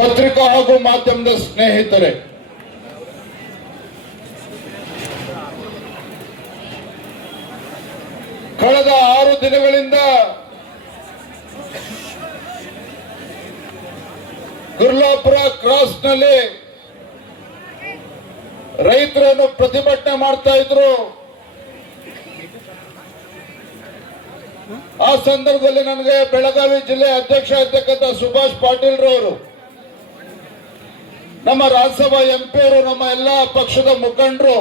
ಪತ್ರಿಕಾ ಹಾಗೂ ಮಾಧ್ಯಮದ ಸ್ನೇಹಿತರೆ, ಕಳೆದ 6 ದಿನಗಳಿಂದ ಗುರ್ಲಾಪುರ ಕ್ರಾಸ್ನಲ್ಲಿ ರೈತರನ್ನು ಪ್ರತಿಭಟನೆ ಮಾಡ್ತಾ ಇದ್ರು. ಆ ಸಂದರ್ಭದಲ್ಲಿ ನನಗೆ ಬೆಳಗಾವಿ ಜಿಲ್ಲೆ ಅಧ್ಯಕ್ಷ ಇರ್ತಕ್ಕಂಥ ಸುಭಾಷ್ ಪಾಟೀಲ್ ರವರು, ನಮ್ಮ ರಾಜ್ಯಸಭಾ ಎಂಪಿ ಅವರು, ನಮ್ಮ ಎಲ್ಲ ಪಕ್ಷದ ಮುಖಂಡರು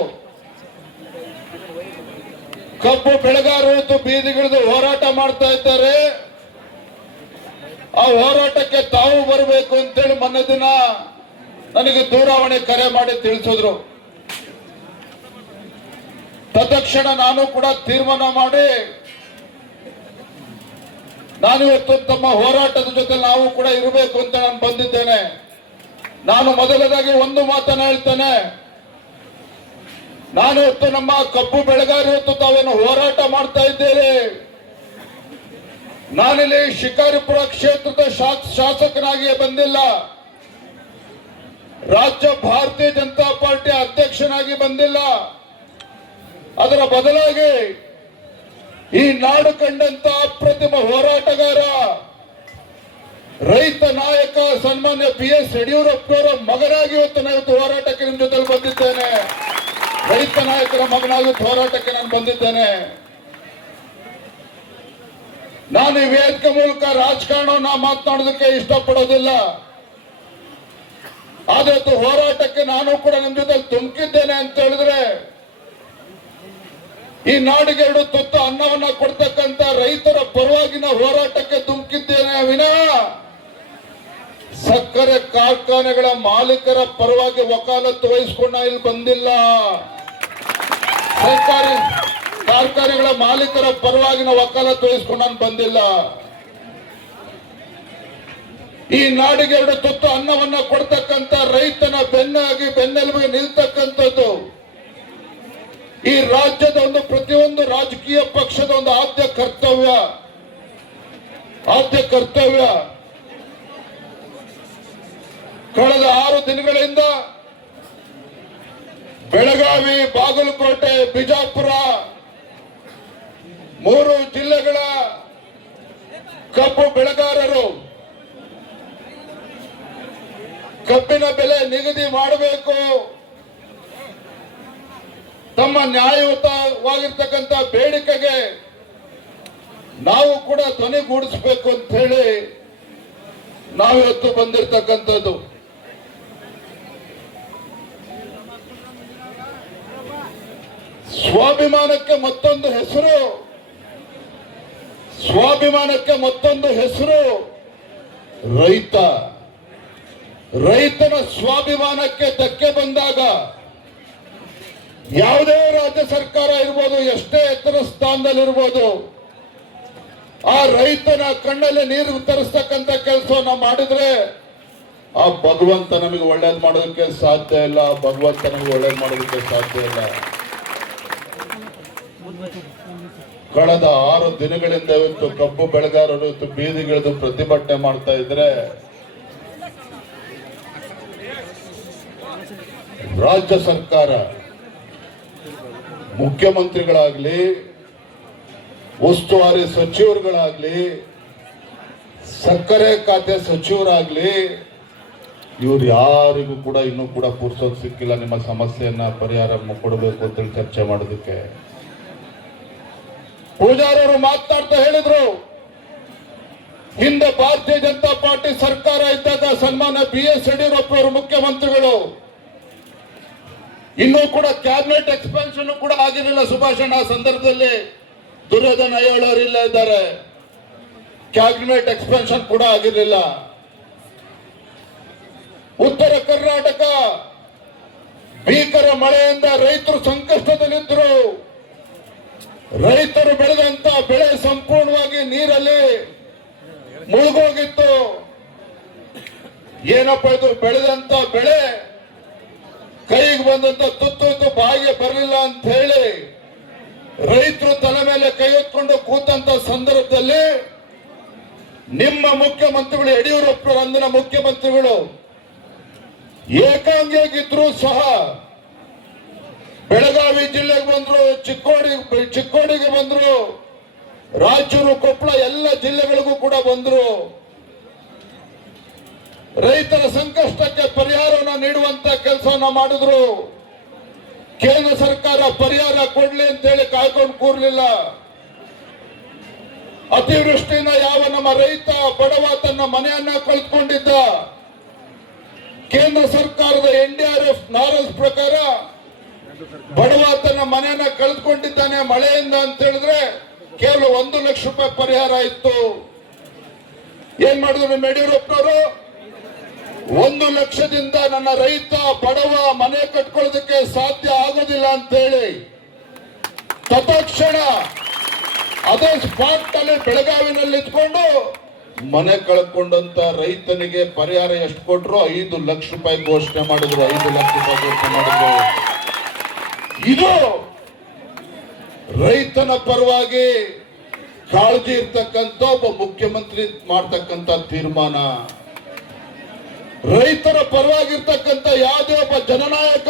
ಕಬ್ಬು ಬೆಳೆಗಾರರು ಬೀದಿಗಿಳಿದು ಹೋರಾಟ ಮಾಡ್ತಾ ಇದ್ದಾರೆ. ಆ ಹೋರಾಟಕ್ಕೆ ತಾವು ಬರಬೇಕು ಅಂತೇಳಿ ಮೊನ್ನೆ ದಿನ ನನಗೆ ದೂರವಾಣಿ ಕರೆ ಮಾಡಿ ತಿಳಿಸಿದ್ರು. ತತ್ಕ್ಷಣ ನಾನು ಕೂಡ ತೀರ್ಮಾನ ಮಾಡಿ ನಾನಿವತ್ತು ತಮ್ಮ ಹೋರಾಟದ ಜೊತೆ ನಾವು ಕೂಡ ಇರಬೇಕು ಅಂತ ನಾನು ಬಂದಿದ್ದೇನೆ. ನಾನು ಮೊದಲದಾಗಿ ಒಂದು ಮಾತನ್ನ ಹೇಳ್ತೇನೆ. ನಾನು ಇವತ್ತು ನಮ್ಮ ಕಬ್ಬು ಬೆಳೆಗಾರರು ಇವತ್ತು ತಾವೇನು ಹೋರಾಟ ಮಾಡ್ತಾ ಇದ್ದೇವೆ. ನಾನಿಲ್ಲಿ ಶಿಕಾರಿಪುರ ಕ್ಷೇತ್ರದ ಶಾಸಕನಾಗಿ ಬಂದಿಲ್ಲ, ರಾಜ್ಯ ಭಾರತೀಯ ಜನತಾ ಪಾರ್ಟಿ ಅಧ್ಯಕ್ಷನಾಗಿ ಬಂದಿಲ್ಲ. ಅದರ ಬದಲಾಗಿ ಈ ನಾಡು ಕಂಡಂತ ಅಪ್ರತಿಮ ಹೋರಾಟಗಾರ, ರೈತ ನಾಯಕ ಸನ್ಮಾನ್ಯ BS ಯಡಿಯೂರಪ್ಪನವರ ಮಗನಾಗಿ ಇವತ್ತು ನಾನು ಹೋರಾಟಕ್ಕೆ ನಿಮ್ಮ ಜೊತೆ ಬಂದಿದ್ದೇನೆ. ರೈತ ನಾಯಕರ ಮಗನಾಗಿ ಹೋರಾಟಕ್ಕೆ ನಾನು ಬಂದಿದ್ದೇನೆ. ನಾನು ಈ ವೇದಿಕೆ ಮೂಲಕ ರಾಜಕಾರಣವನ್ನ ಮಾತನಾಡೋದಕ್ಕೆ ಇಷ್ಟಪಡೋದಿಲ್ಲ. ಆದ್ರೆ ಹೋರಾಟಕ್ಕೆ ನಾನು ಕೂಡ ನಿಮ್ಮ ಜೊತೆ ತುಮಕಿದ್ದೇನೆ ಅಂತ ಹೇಳಿದ್ರೆ, ಈ ನಾಡಿಗೆ 2 ತುತ್ತು ಅನ್ನವನ್ನ ಕೊಡ್ತಕ್ಕಂತ ರೈತರ ಪರವಾಗಿನ ಹೋರಾಟಕ್ಕೆ ತುಮಕಿದ್ದೇನೆ ವಿನಃ ಸಕ್ಕರೆ ಕಾರ್ಖಾನೆಗಳ ಮಾಲೀಕರ ಪರವಾಗಿ ವಕಾಲತ್ತು ವಹಿಸಿಕೊಂಡ ಇಲ್ಲಿ ಬಂದಿಲ್ಲ. ಸರ್ಕಾರಿ ಕಾರ್ಖಾನೆಗಳ ಮಾಲೀಕರ ಪರವಾಗಿನ ವಕಾಲತ್ತು ವಹಿಸಿಕೊಂಡು ನಾನು ಬಂದಿಲ್ಲ. ಈ ನಾಡಿಗೆ 2 ತುತ್ತು ಅನ್ನವನ್ನ ಕೊಡ್ತಕ್ಕಂತ ರೈತನ ಬೆನ್ನೆಲುಬಿಗೆ ನಿಲ್ತಕ್ಕಂಥದ್ದು ಈ ರಾಜ್ಯದ ಒಂದು ಪ್ರತಿಯೊಂದು ರಾಜಕೀಯ ಪಕ್ಷದ ಒಂದು ಆದ್ಯ ಕರ್ತವ್ಯ. ಕಳೆದ 6 ದಿನಗಳಿಂದ ಬೆಳಗಾವಿ, ಬಾಗಲಕೋಟೆ, ಬಿಜಾಪುರ 3 ಜಿಲ್ಲೆಗಳ ಕಬ್ಬು ಬೆಳೆಗಾರರು ಕಬ್ಬಿನ ಬೆಲೆ ನಿಗದಿ ಮಾಡಬೇಕು, ತಮ್ಮ ನ್ಯಾಯಯುತವಾಗಿರ್ತಕ್ಕಂಥ ಬೇಡಿಕೆಗೆ ನಾವು ಕೂಡ ಧ್ವನಿಗೂಡಿಸಬೇಕು ಅಂತ ಹೇಳಿ ನಾವಿವತ್ತು ಬಂದಿರತಕ್ಕಂಥದ್ದು. ಸ್ವಾಭಿಮಾನಕ್ಕೆ ಮತ್ತೊಂದು ಹೆಸರು ರೈತ. ರೈತನ ಸ್ವಾಭಿಮಾನಕ್ಕೆ ಧಕ್ಕೆ ಬಂದಾಗ ಯಾವುದೇ ರಾಜ್ಯ ಸರ್ಕಾರ ಇರ್ಬೋದು, ಎಷ್ಟೇ ಎತ್ತರ ಸ್ಥಾನದಲ್ಲಿರ್ಬೋದು, ಆ ರೈತನ ಕಣ್ಣಲ್ಲಿ ನೀರು ತರಿಸ್ತಕ್ಕಂಥ ಕೆಲಸವನ್ನ ಮಾಡಿದ್ರೆ ಆ ಭಗವಂತ ನಮಗೆ ಒಳ್ಳೇದು ಮಾಡೋದಕ್ಕೆ ಸಾಧ್ಯ ಇಲ್ಲ. ಭಗವಂತ ನಮಗೆ ಒಳ್ಳೇದು ಮಾಡೋದಕ್ಕೆ ಸಾಧ್ಯ ಇಲ್ಲ. ಕಳೆದ 6 ದಿನಗಳಿಂದ ಇವತ್ತು ಕಬ್ಬು ಬೆಳೆಗಾರರು ಇವತ್ತು ಬೀದಿಗಿಳಿದು ಪ್ರತಿಭಟನೆ ಮಾಡ್ತಾ ಇದ್ರೆ, ರಾಜ್ಯ ಸರ್ಕಾರ ಮುಖ್ಯಮಂತ್ರಿಗಳಾಗ್ಲಿ, ಉಸ್ತುವಾರಿ ಸಚಿವರುಗಳಾಗ್ಲಿ, ಸಕ್ಕರೆ ಖಾತೆ ಸಚಿವರಾಗ್ಲಿ, ಇವ್ರು ಯಾರಿಗೂ ಕೂಡ ಇನ್ನೂ ಕೂಡ ಪುರ್ಸೋತ್ ಸಿಕ್ಕಿಲ್ಲ ನಿಮ್ಮ ಸಮಸ್ಯೆಯನ್ನ ಪರಿಹಾರ ಕೊಡಬೇಕು ಅಂತೇಳಿ ಚರ್ಚೆ ಮಾಡೋದಕ್ಕೆ. ಪೂಜಾರವರು ಮಾತನಾಡ್ತಾ ಹೇಳಿದ್ರು, ಹಿಂದೆ ಭಾರತೀಯ ಜನತಾ ಪಾರ್ಟಿ ಸರ್ಕಾರ ಇದ್ದಾಗ ಸನ್ಮಾನ್ಯ BS ಯಡಿಯೂರಪ್ಪನವರು ಮುಖ್ಯಮಂತ್ರಿಗಳು, ಇನ್ನೂ ಕೂಡ ಕ್ಯಾಬಿನೆಟ್ ಎಕ್ಸ್ಪಾನ್ಷನ್ ಕೂಡ ಆಗಿರಲಿಲ್ಲ. ಸುಭಾಷಣ್ಣ ಸಂದರ್ಭದಲ್ಲಿ ದುರ್ಯೋಧನ ಅಯ್ಯೋಳವರು ಇಲ್ಲ ಇದ್ದಾರೆ. ಕ್ಯಾಬಿನೆಟ್ ಎಕ್ಸ್ಪಾನ್ಷನ್ ಕೂಡ ಆಗಿರಲಿಲ್ಲ. ಉತ್ತರ ಕರ್ನಾಟಕ ಭೀಕರ ಮಳೆಯಿಂದ ರೈತರು ಸಂಕಷ್ಟದಲ್ಲಿದ್ದರು. ರೈತರು ಬೆಳೆದಂತ ಬೆಳೆ ಸಂಪೂರ್ಣವಾಗಿ ನೀರಲ್ಲಿ ಮುಳುಗೋಗಿತ್ತು. ಏನಪ್ಪ ಇದು, ಬೆಳೆದಂತ ಬೆಳೆ ಕೈಗೆ ಬಂದಂತ ತುತ್ತು ಬಾಯಿಗೆ ಬರಲಿಲ್ಲ ಅಂತ ಹೇಳಿ ರೈತರು ತಲೆ ಮೇಲೆ ಕೈ ಹೊತ್ಕೊಂಡು ಕೂತಂತ ಸಂದರ್ಭದಲ್ಲಿ ನಿಮ್ಮ ಮುಖ್ಯಮಂತ್ರಿಗಳು, ಯಡಿಯೂರಪ್ಪರು ಅಂದಿನ ಮುಖ್ಯಮಂತ್ರಿಗಳು ಏಕಾಂಗಿಯಾಗಿದ್ರು ಸಹ ಬೆಳಗಾವಿ ಜಿಲ್ಲೆಗೆ ಬಂದ್ರು, ಚಿಕ್ಕೋಡಿಗೆ ಬಂದ್ರು, ರಾಯಚೂರು, ಕೊಪ್ಪಳ ಎಲ್ಲ ಜಿಲ್ಲೆಗಳಿಗೂ ಕೂಡ ಬಂದ್ರು. ರೈತರ ಸಂಕಷ್ಟಕ್ಕೆ ಪರಿಹಾರವನ್ನು ನೀಡುವಂತ ಕೆಲಸವನ್ನ ಮಾಡಿದ್ರು. ಕೇಂದ್ರ ಸರ್ಕಾರ ಪರಿಹಾರ ಕೊಡ್ಲಿ ಅಂತೇಳಿ ಕಾಯ್ಕೊಂಡು ಕೂರ್ಲಿಲ್ಲ. ಅತಿವೃಷ್ಟಿಯಿಂದ ಯಾವ ನಮ್ಮ ರೈತ ಬಡವ ತನ್ನ ಮನೆಯನ್ನ ಕಳೆದುಕೊಂಡಿದ್ದ, ಕೇಂದ್ರ ಸರ್ಕಾರದ NDRF ನಾರಲ್ಸ್ ಪ್ರಕಾರ ಬಡವ ತನ್ನ ಮನೆಯನ್ನ ಕಳೆದುಕೊಂಡಿದ್ದಾನೆ ಮಳೆಯಿಂದ ಅಂತ ಹೇಳಿದ್ರೆ ಕೇವಲ 1 ಲಕ್ಷ ರೂಪಾಯಿ ಪರಿಹಾರ ಇತ್ತು. ಏನ್ ಮಾಡಿದ್ರು ಯಡಿಯೂರಪ್ಪನವರು? 1 ಲಕ್ಷದಿಂದ ನನ್ನ ರೈತ ಬಡವ ಮನೆ ಕಟ್ಕೊಳ್ಳೋದಕ್ಕೆ ಸಾಧ್ಯ ಆಗೋದಿಲ್ಲ ಅಂತ ಹೇಳಿ ತತ್ಕ್ಷಣ ಅದೇ ಸ್ಪಾಟ್ ಅಲ್ಲಿ ಬೆಳಗಾವಿನಲ್ಲಿ ಇಟ್ಕೊಂಡು ಮನೆ ಕಳ್ಕೊಂಡಂತ ರೈತನಿಗೆ ಪರಿಹಾರ ಎಷ್ಟು ಕೊಟ್ರು? 5 ಲಕ್ಷ ರೂಪಾಯಿ ಘೋಷಣೆ ಮಾಡಿದ್ರು. 5 ಲಕ್ಷ ರೂಪಾಯಿ ಘೋಷಣೆ ಮಾಡಿದ್ರು. ಇದು ರೈತನ ಪರವಾಗಿ ಕಾಳಜಿ ಇರ್ತಕ್ಕಂಥ ಒಬ್ಬ ಮುಖ್ಯಮಂತ್ರಿ ಮಾಡ್ತಕ್ಕಂಥ ತೀರ್ಮಾನ. ರೈತರ ಪರವಾಗಿರ್ತಕ್ಕಂಥ ಯಾವುದೇ ಒಬ್ಬ ಜನನಾಯಕ